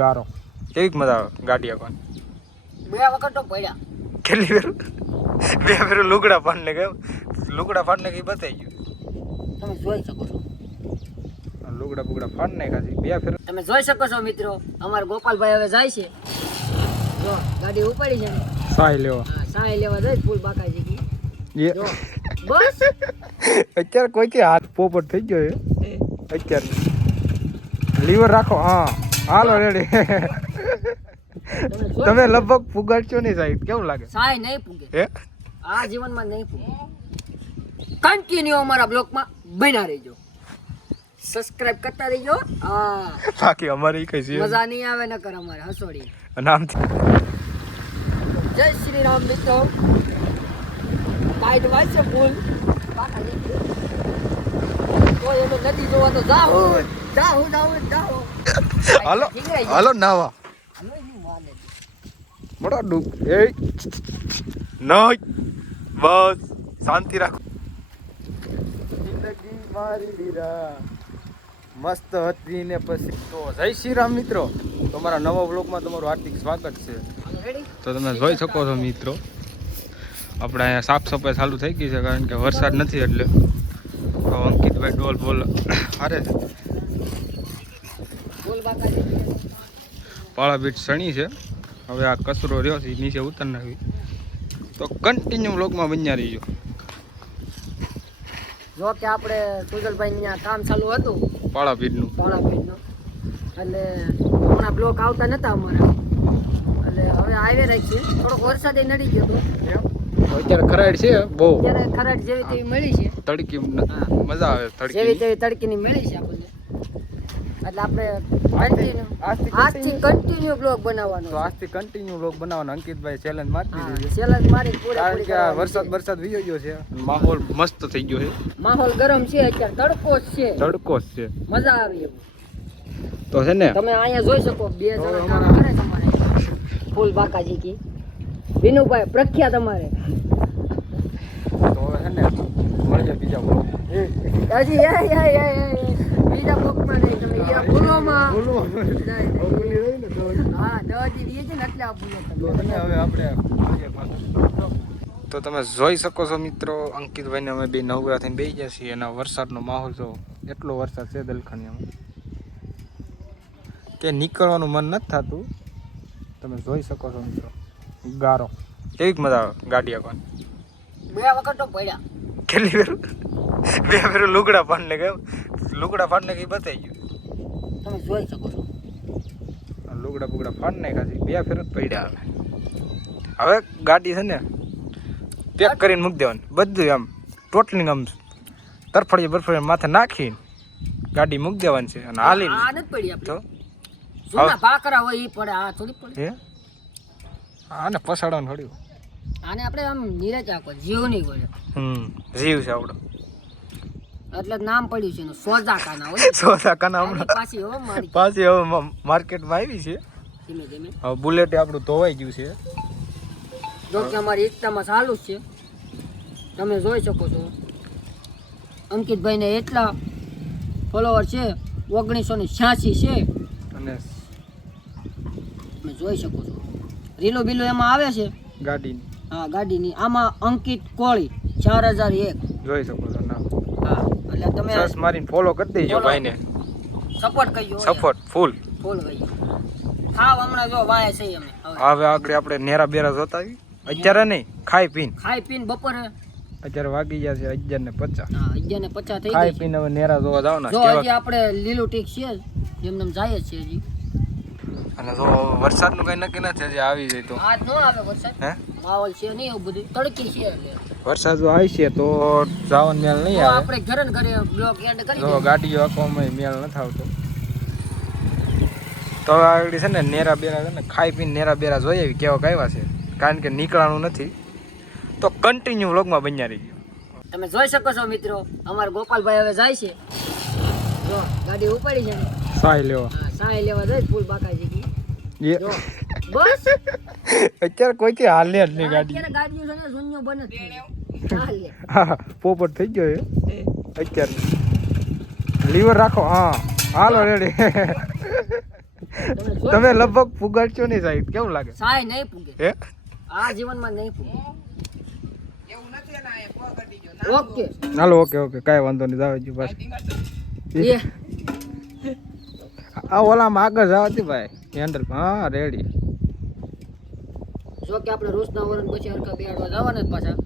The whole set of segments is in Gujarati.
ગારો કેવી મજા આવે ગાડી આપવાની. બે વખત તો પડ્યા. કેટલી ફેર બે ફેર લુગડા પાડને કે લુગડા પાડને કે બતાવી ગયું. તમે જોઈ શકો છો લુગડા બુગડા પાડને કાજી બે ફેર. તમે જોઈ શકો છો મિત્રો, અમારા ગોપાલભાઈ હવે જાય છે. જો ગાડી ઉપાડી છે ને સાય લેવા. હા, સાય લેવા જાય ફૂલ બાકાજી કી. એ જો બસ અત્યારે કોઈ કે હાથ પોપટ થઈ ગયો છે અત્યારે. લીવર રાખો. હા હાલો રેડી. તમે લગભગ પુગાડશો નહીં સાહેબ, કેવું લાગે? સાય નહીં પૂગે, હે આ જીવનમાં નહીં પૂગે. કન્ટિન્યુ અમારા બ્લોગમાં બન્યા રહેજો, સબસ્ક્રાઇબ કરતા રહેજો. હા બાકી અમારે કઈ છે મજા નહીં આવે નકર અમારે હસોડી. નામ જય શ્રી રામ મિત્રો. કાઈટ વાય છે ફૂલ તો એનો નદી જોવા તો જાઓ જાઓ જાઓ જાઓ. હાલો હાલો નાવા મોટો ડૂબ. એ નહીં બસ શાંતિ રાખો. જિંદગી મારી લીરા મસ્ત હતી ને પછી તો જય શ્રી રામ મિત્રો, તમારા નવા વ્લોગમાં તમારું હાર્દિક સ્વાગત છે. તો તમે જોઈ શકો છો મિત્રો, આપણે અહીંયા સાફ સફાઈ ચાલુ થઈ ગઈ છે કારણ કે વરસાદ નથી એટલે. તો અંકિતભાઈ ડોલ બોલ હારે છે. પાળા બીટ સણી છે. હવે આ કચરો રહ્યો છે નીચે ઉતર નાખવી. તો કન્ટિન્યુ વ્લોગમાં બન્યા રહીજો. જો કે આપણે સુજલભાઈ ત્યાં કામ ચાલુ હતું પાળા બીટનું નું, એટલે હમણાં બ્લોક આવતા નતા અમારા, એટલે હવે આવી રહી છે. થોડોક વરસાદ નડી ગયો હતો, અત્યારે ખરાડ છે બહુ. અત્યારે ખરાટ જેવી તેવી મળી છે. તડકી મજા આવે જેવી તડકી. તેવી તડકીની મળી છે આપણને, એટલે આપણે આજથી કન્ટિન્યુ બ્લોગ બનાવવાનો. તો આજથી કન્ટિન્યુ વ્લોગ બનાવવાનો અંકિતભાઈ ચેલેન્જ મારી હા, દીધી છે. ચેલેન્જ મારી કારણ પૂરેપૂરી કે આ કરવાની વરસાદ વહી ગયો છે, માહોલ મસ્ત થઈ ગયો છે. છે. માહોલ ગરમ છે અત્યારે, તડકો જ છે, તડકો જ છે મજા આવે એવું. તો છે ને. તમે અહીંયા જોઈ શકો બે તો જણા કામ કરે તમારે ફૂલ બાકાજી કી. વિનુભાઈ પ્રખ્યાત અમારે. તો છે ને મળીએ બીજા વ્લોગ. હજી બીજા બ્લોકમાં નહીં, તમે અહીંયા ભૂલોમાં હા દવાજી દઈએ છે ને એટલે આ ભૂલો તમે. હવે આપણે તો તમે જોઈ શકો છો મિત્રો, અંકિતભાઈને અમે બે નવરા થઈને બેસી ગયા છીએ. એના વરસાદનો માહોલ જો એટલો વરસાદ છે દલખાણીમાં કે નીકળવાનું મન નથી થતું. તમે જોઈ શકો છો મિત્રો, ગારો કેવી મજા આવે ગાડી આપવાની. બે વખત તો પડ્યા. કેટલી ફેર બે ફેર લુગડા પાડને કે લુગડા પાડને કે બતાવી ગયું. તમે જોઈ શકો છો લુગડા બુગડા ફાડને કાજી બે ફેર જ પડ્યા. હવે ગાડી છે ને પેક કરીને મૂકી દેવાની બધું, આમ ટોટલી આમ તરફડીએ બરફડીએ માથે નાખીને ગાડી મૂકી દેવાની છે અને હાલી. આ નથી પડી આપણે તો જૂના ભાકરા હોય ઈ પડે, આ થોડી પડે. હે આને પસાડવાનું થોડી. આને આપણે આમ નીરજ આખો જીવ નહીં હોય જીવ છે આવડો એટલે નામ પડ્યું છે એનું સોજા કાના હોય. સોદા કાના આની હમણાં પાછી હો મારી પાછી હવે માર્કેટમાં આવી છે. ધીમે ધીમે હવે બુલેટ આપણું ધોવાઈ ગયું છે. જો કે અમારી એકતામાં ચાલુ જ છે. તમે જોઈ શકો છો અંકિતભાઈને એટલા ફોલોવર છે 1986 છે. અને તમે જોઈ શકો છો રીલો બીલો એમાં આવે છે. ગાડીની હા ગાડીની આમાં અંકિત કોળી 4001 જોઈ શકો છો નામ. હા એટલે તમે સર્ચ મારીને ફોલો કરી દેજો ભાઈને. સપોર્ટ કરજો. સપોર્ટ ફૂલ કરજો. હા હમણાં જો વાય છે અમે હવે આગળ આપણે નેરા બેરા જોતા આવી. અત્યારે નહીં, ખાઈ પીને ખાઈ પીને બપોરે અત્યારે વાગી ગયા છે 11:50. હા 11:50 થઈ ખાઈ ગઈ પીને હવે નેરા જોવા જવાના જો કેવા. હજી આપણે લીલું ટીક છે જેમ તેમ જાય છે હજી. અને જો વરસાદનું કઈ નક્કી નથી, હજી આવી જાય તો. આજ ન આવે વરસાદ, હે માહોલ છે નહીં એવું બધું, તડકી છે એટલે વરસાદ જો આવી છે તો જવાનું મેળ નહીં તો આવે. આપણે ઘરે ને ઘરે બ્લોક એન્ડ કરી જો દઈએ. ગાડીઓ આખવામાં મેળ નથી આવતો. તો હવે આગળ છે ને નેરા બેરા છે ને ખાઈ પીને નેરા બેરા જોઈ આવી કેવા કહેવા છે, કારણ કે નીકળવાનું નથી. તો કન્ટિન્યુ વ્લોગમાં બન્યા રહી. તમે જોઈ શકો છો મિત્રો, અમારા ગોપાલભાઈ હવે જાય છે. જો ગાડી ઉપાડી છે ને સાય લેવા. હા સાય લેવા જાય ફૂલ બાકાજી કી. એ જો બસ અત્યારે કોઈથી હાલે જ નહીં ગાડી. અત્યારે ગાડીઓ છે ને શૂન્ય બને જ નહીં. હાલે. હા પોપટ થઈ ગયો છે અત્યારે. લીવર રાખો. હા હાલો રેડી. તમે લગભગ પુગાડશો નહીં સાહેબ, કેવું લાગે? સાય નહીં પૂગે, હે આ જીવનમાં નહીં પૂગે. ઓકે હાલો, ઓકે ઓકે, કાંઈ વાંધો નહીં, જાવ જો બસ. એ આ ઓલામાં આગળ જવાતી ભાઈ, હેન્ડલ. હા રેડી. જો કે આપણે રોજના વરણ પછી હરકા બેહાડવા જવાના જ પાછા.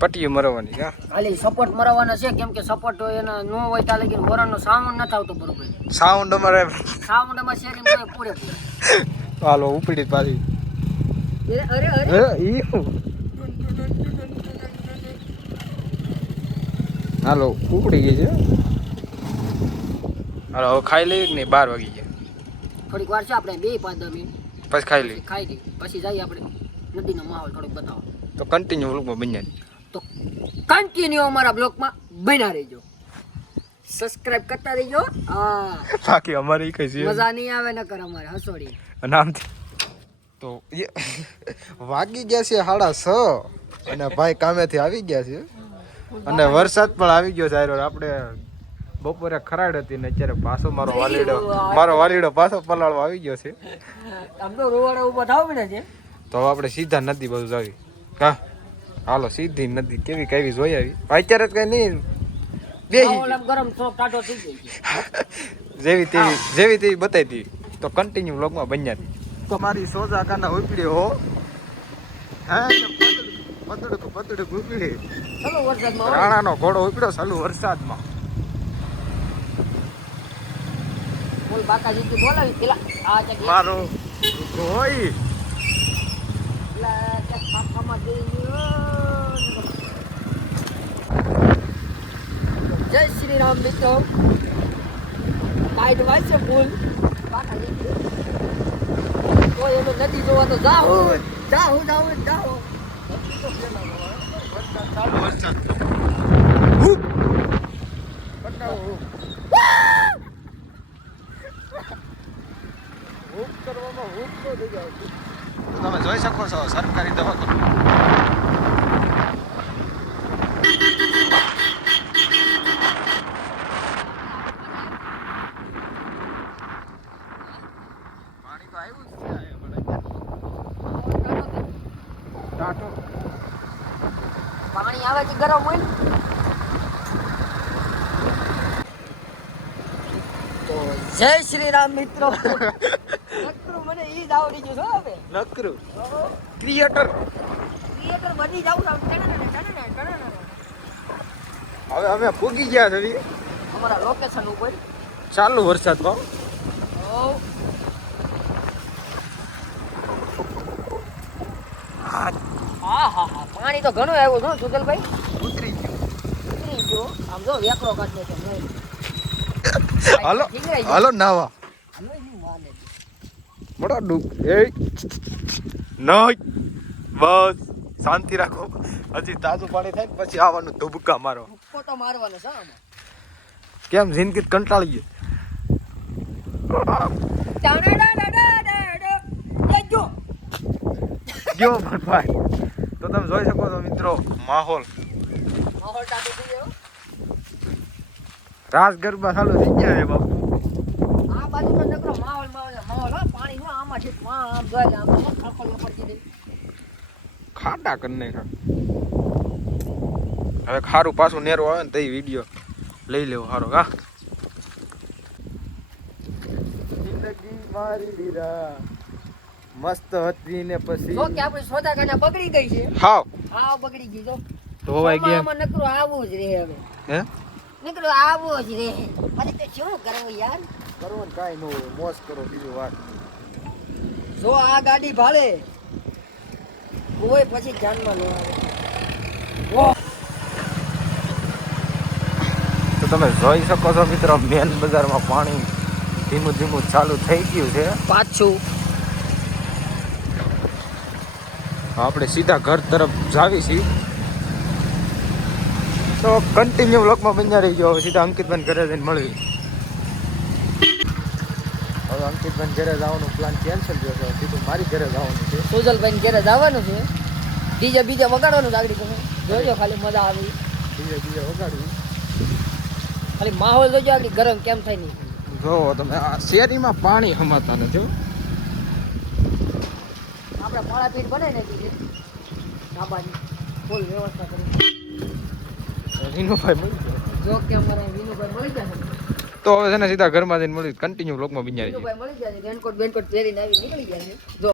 પટ્ટી મરવાની કા ખાલી સપોર્ટ મરાવવાના છે, કેમ કે સપોર્ટ એના ન હોય ત્યાં લગી વરણનો સાઉન્ડ નથી આવતો બરોબર. સાઉન્ડ અમારે સાઉન્ડ માં શેરિંગ પૂરેપૂરો. હાલો ઉપડી પાછી. અરે અરે હે ઈ હાલો ઉપડી ગઈ છે. હાલો હવે ખાઈ લઈએ કે નહીં? 12 વાગી ગયા. થોડીક વાર છે, આપણે 2-5 મિનિટ પછી ખાઈ લઈએ. ખાઈ લઈએ, પછી જઈએ આપણે નદીનો માહોલ થોડોક બતાવો. તો કન્ટિન્યુ વ્લોગમાં બન્યા રહીએ. તો કન્ટિન્યુ અમારા બ્લોગમાં બન્યા રહેજો, સબસ્ક્રાઇબ કરતા રહેજો. હા, બાકી અમારે ઈ કઈ છે મજા નહીં આવે નકર અમારે હસોડી. નામથી તો વાગી ગયા છે 6:30 અને ભાઈ કામેથી આવી ગયા છે અને વરસાદ પણ આવી ગયો છે. આપણે બપોરે ખરાડ હતી ને અત્યારે પાછો મારો વાલીડો પાછો પલાળવા આવી ગયો છે. આમ તો રોવાડે ઉભા થાવ પડે છે. તો હવે આપણે સીધા નદી બાજુ જાવી. હા હાલો સીધી નદી કેવી જોઈ આવી. અત્યારે કઈ નહીં, ઓલામ ગરમ થોડોક ટાટો થઈ ગઈ છે. જેવી તેવી બતાવી હતી. તો કન્ટિન્યુ વ્લોગમાં બન્યા હતી. તો મારી સોજા કાના ઉપડી હો, હે પતડું ઉપડી. ચલો વરસાદમાં રાણાનો ઘોડો ઉપડ્યો ચાલુ વરસાદમાં. બોલ બાકાજી થી બોલાવી પેલા આ જગ્યા મારો કોઈ પેલા ખાખામાં જય શ્રી રામ મિત્રો. કાઈટ વાંચે ફૂલ બાકાજી તો એનો નદી જોવા તો જાઓ. તમે જોઈ શકો છો સરકારી દવાખાનું. પાણી તો આવ્યું જ છે ટાટો. પાણી આવે છે ગરમ હોય તો જય શ્રી રામ મિત્રો. નકરું મને ઈ જ આવડી ગયું છે હવે. નકરું ક્રિએટર. બની જાવ હવે અમે પૂગી ગયા છે અમારા લોકેશન ઉપર. ચાલુ વરસાદમાં. હા પાણી તો ઘણું આવ્યું છે સુગલભાઈ. ઉતરી ગયું. ઉતરી ગયો આમ જો વેકરો કાઢે છે. હાલો નાવા મોટો ડૂબ. એ નહીં બસ શાંતિ રાખો. હજી તાજું પાણી થાય ને પછી આવવાનું ધુબકા મારો. ધુબકો તો મારવાનો છે આમાં. કેમ જિંદગી કંટાળી ગઈ? ગયો પણ ભાઈ. તો તમે જોઈ શકો છો મિત્રો માહોલ ટાટો થઈ ગયો. રાસ ગરબા ચાલુ થઈ ગયા છે બાપુ. આ બાજુ તો નકરો માહોલ હો. પાણી નો આમાં છે આમ જોઈ આમ ખળખળ પડતી ગઈ. ખાટા કરી નાખા. હવે ખારું પાછું નેરો આવે ને તો વિડીયો લઈ લેવો સારો. હા જિંદગી મારી લીરા મસ્ત હતી ને પછી જો કે આપણી સોદાખાના બગડી ગઈ છે. હાવ બગડી ગઈ જો. ધોવાઈ ગયા. આમાં નકરો આવું જ રહે હવે. હે નકરો આવો જ રહે. અરે તે શું કરવું યાર? કરવાનું કાંઈ ન હોય, મોજ કરો બીજું વાત. જો આ ગાડી ભાડે કોઈ પછી ધ્યાનમાં ન આવે. તો તમે જોઈ શકો છો મિત્રો મેન બજારમાં પાણી ધીમું ધીમું ચાલુ થઈ ગયું છે પાછું. આપણે સીધા ઘર તરફ જાવી છીએ. તો કન્ટિન્યુ વ્લોગમાં બન્યા રહી ગયો. સીધા અંકિતભાઈ ઘરે જઈને મળવી. હવે અંકિતભાઈ ઘરે જવાનું પ્લાન કેન્સલ થયો છે. સીધું મારી ઘરે જવાનું છે. સુજલભાઈ ઘરે જવાનું છે. બીજે વગાડવાનું આગળ તમે જોજો ખાલી મજા આવી. બીજે વગાડવી. ખાલી માહોલ જોજો આગળ ગરમ કેમ થાય નહીં. જો તમે આ શેરીમાં પાણી હમાતા નથી હો. આપણે પાળા પીઠ બને ને દીધી ધાબાની ફૂલ વ્યવસ્થા કરી વિનુભાઈ મળી ગયા. જો કે અમારે વિનુભાઈ મળી ગયા છે તો હવે છે ને સીધા ઘરમાં જઈને મળ્યું કન્ટિન્યુ બ્લોગમાં બિન્યા વિનુભાઈ મળી ગયા છે રેનકોટ બેનકોટ પહેરીને આવી નીકળી ગયા છે જો